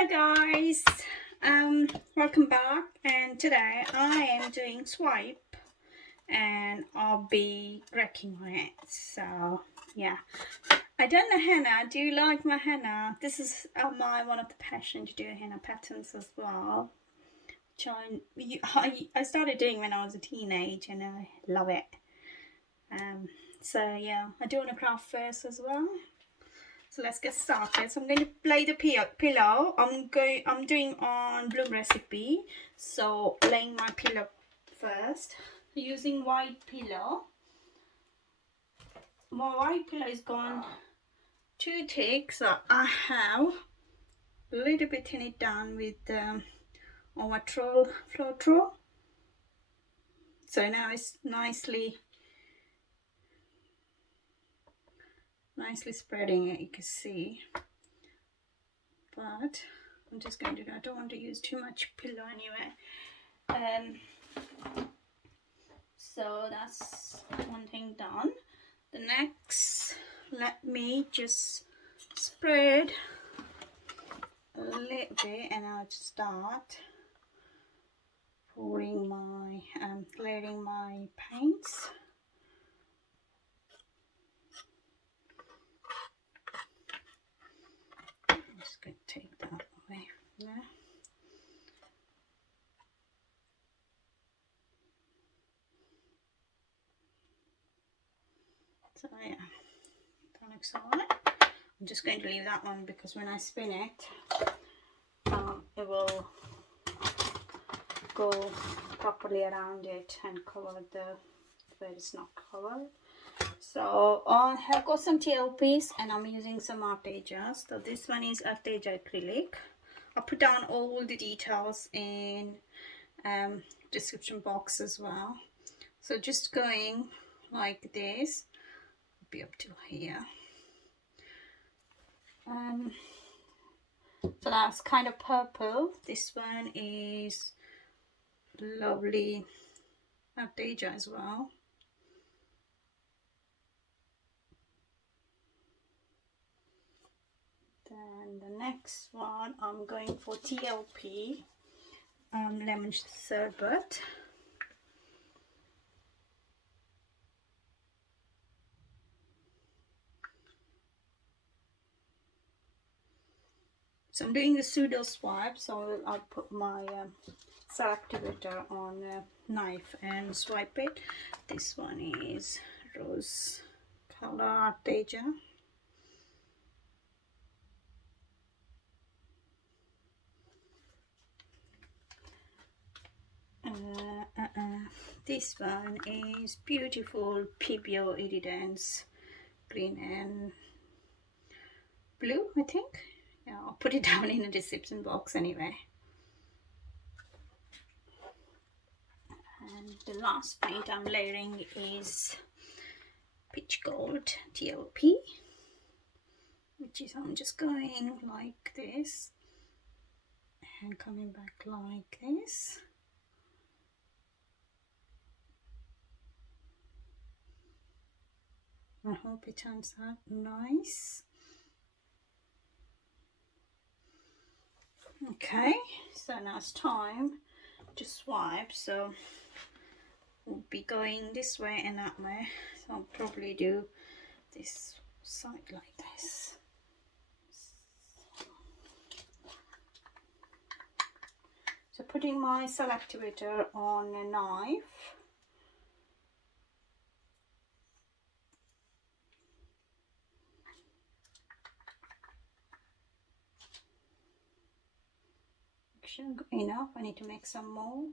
Hello guys, welcome back, and today I am doing swipe and I'll be wrecking my hands. So yeah, I done the henna. Do you like my henna? This is my one of the passion to do henna patterns as well, which I started doing when I was a teenage and I love it. So yeah, I do want to craft first as well. So let's get started. So I'm going to lay the pillow. I'm doing on bloom recipe. So laying my pillow first. Using white pillow. My white pillow is gone too thick, so I have a little bit in it down with Floetrol. So now it's nicely spreading it, you can see. But I'm just going to, I don't want to use too much pillow anyway. So that's one thing done. The next, let me just spread a little bit and I'll just start pouring my, layering my paints. I'm just going to take that away from there. So yeah, that looks alright. I'm just going to leave that one because when I spin it, it will go properly around it and cover the where it's not covered. So I have got some TLPs and I'm using some Arteza. So this one is Arteza Acrylic. I'll put down all the details in description box as well. So just going like this, be up to here. So that's kind of purple. This one is lovely Arteza as well. Then the next one, I'm going for TLP Lemon Sorbet. So I'm doing the pseudo swipe, so I'll put my activator on a knife and swipe it. This one is rose color Arteza. This one is beautiful Pebeo Iridescent green and blue, I think. Yeah, I'll put it down in the description box anyway. And the last paint I'm layering is Peach Gold TLP, which is I'm just going like this and coming back like this. I hope it turns out nice. Okay, so now it's time to swipe. So we'll be going this way and that way. So I'll probably do this side like this. So putting my cell activator on a knife. Enough, I need to make some more.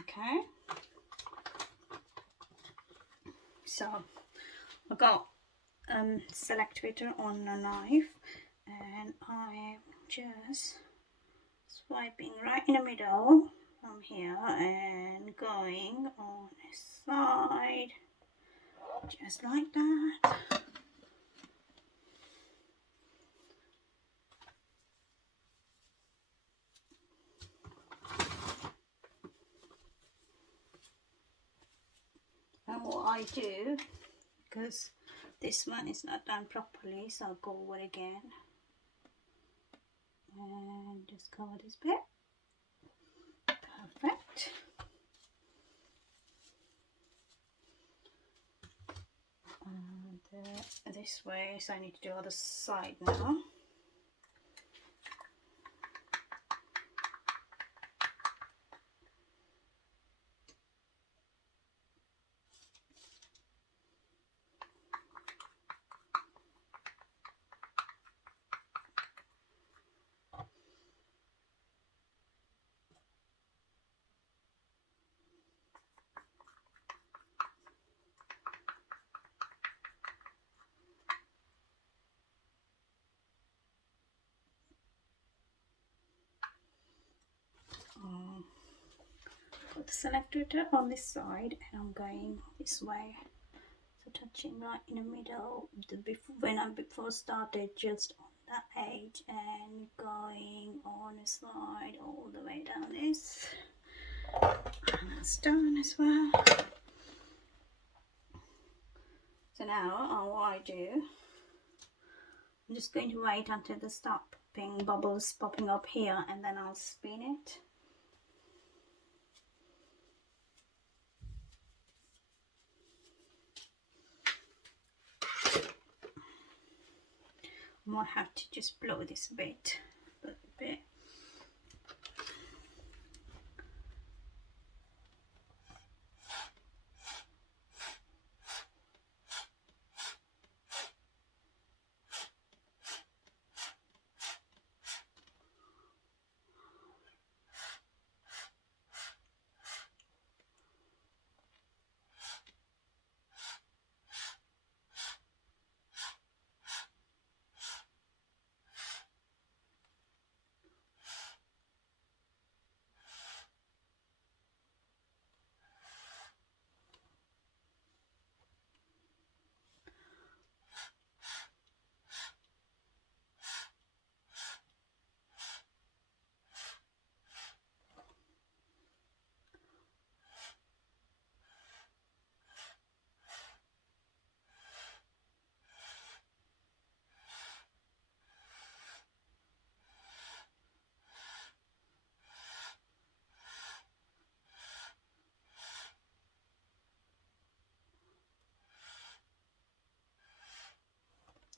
Okay, so I got cell activator on a knife and I am just swiping right in the middle from here and going on the side just like that. what I do, because this one is not done properly, so I'll go over again and just cover this bit. Perfect. And this way, so I need to do other side now. Got the selector on this side, and I'm going this way, so touching right in the middle. When I before started, just on that edge, and going on the side all the way down this, and that's done as well. So now what I do, I'm just going to wait until they stop bubbles popping up here, and then I'll spin it. I might have to just blow this bit a little bit.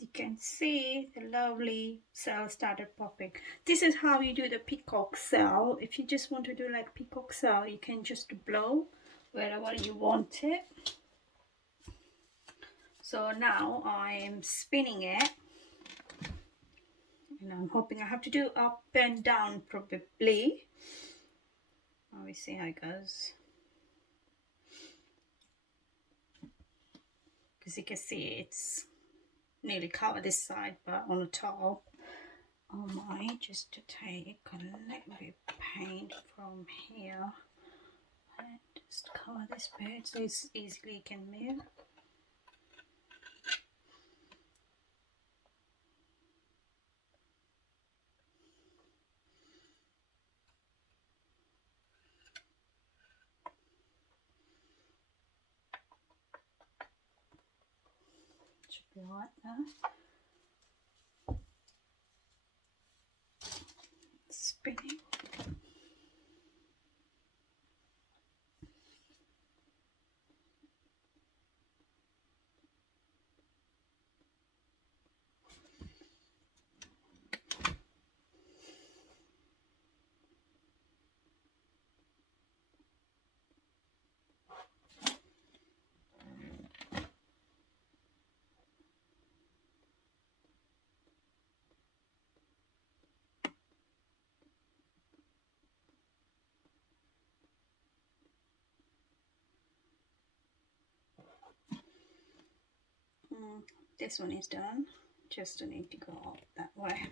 You can see the lovely cell started popping. This is how you do the peacock cell. If you just want to do like peacock cell, you can just blow wherever you want it. So now I'm spinning it, and I'm hoping I have to do up and down probably. We see how it goes. Because you can see it's nearly covered this side, but on the top I might just to take a little bit of paint from here and just cover this bit so it's easily can move. Should be like that. Spinning. This one is done, just need to go up that way.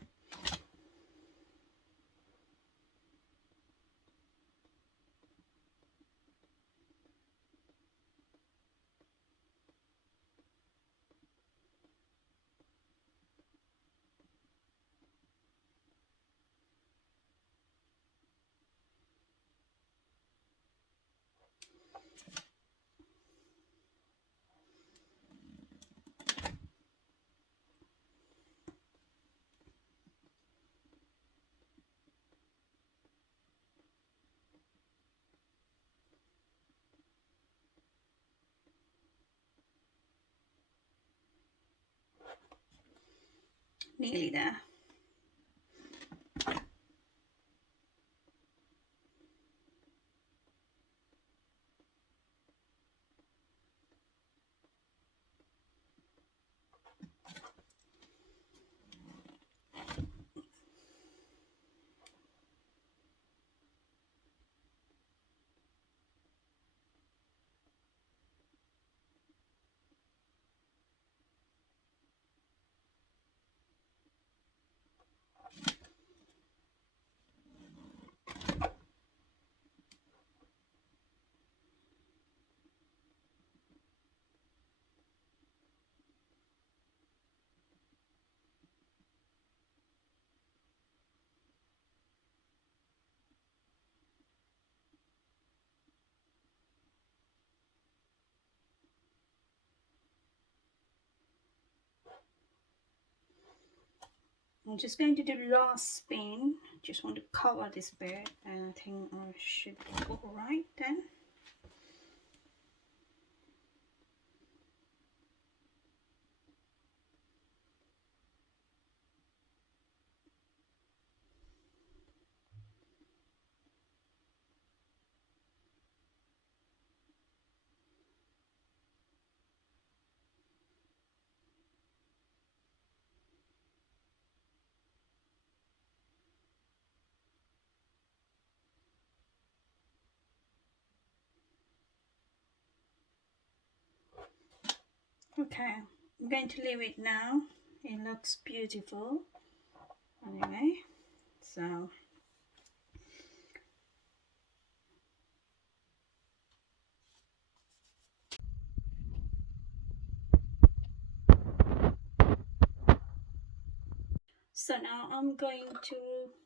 nearly there. I'm just going to do last spin. Just want to cover this bit, and I think I should be all right then. Okay, I'm going to leave it now. It looks beautiful. Anyway, so now I'm going to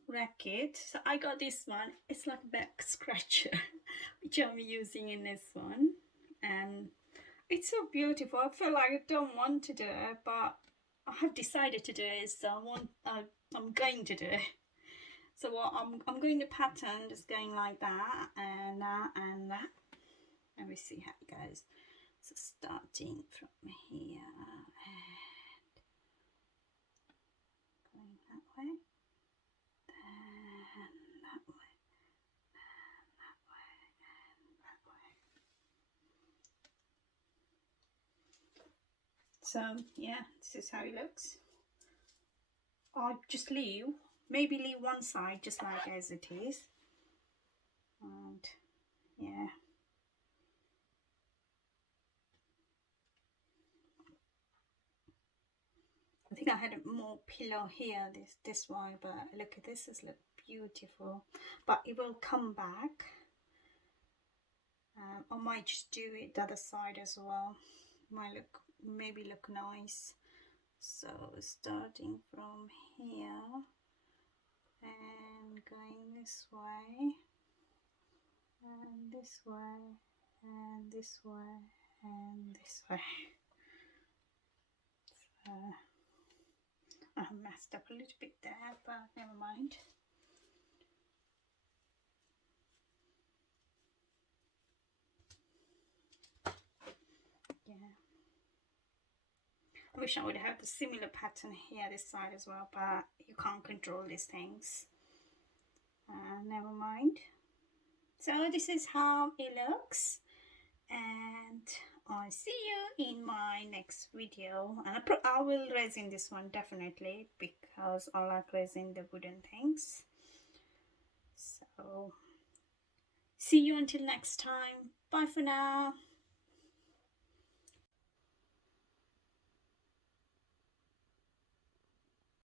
rack it. So I got this one. It's like a back scratcher, which I'm using in this one, and it's so beautiful. I feel like I don't want to do it, but I have decided to do it, so I'm going to do it. So what I'm going to pattern, just going like that and that and that, and we see how it goes. So starting from here and going that way, then that way, and that way, and that way. So yeah, this is how it looks. I'll just maybe leave one side just like as it is, and yeah. I think I had more pillow here this way, but look at this, is look beautiful, but it will come back. I might just do it the other side as well. Might maybe look nice. So starting from here and going this way and this way and this way and this way. So I messed up a little bit there, but never mind. Yeah. I wish I would have the similar pattern here this side as well, but you can't control these things. Never mind. So this is how it looks, and I'll see you in my next video. And I will resin this one definitely, because I like resin the wooden things. So see you until next time. Bye for now.